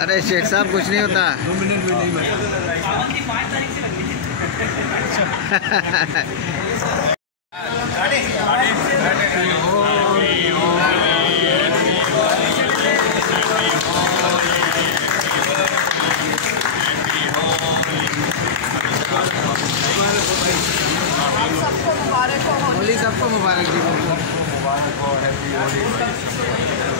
अरे शेख साहब कुछ नहीं होता। 2 मिनट भी नहीं बचा। होली सबको मुबारक जी। मुबारक हो, हैप्पी होली।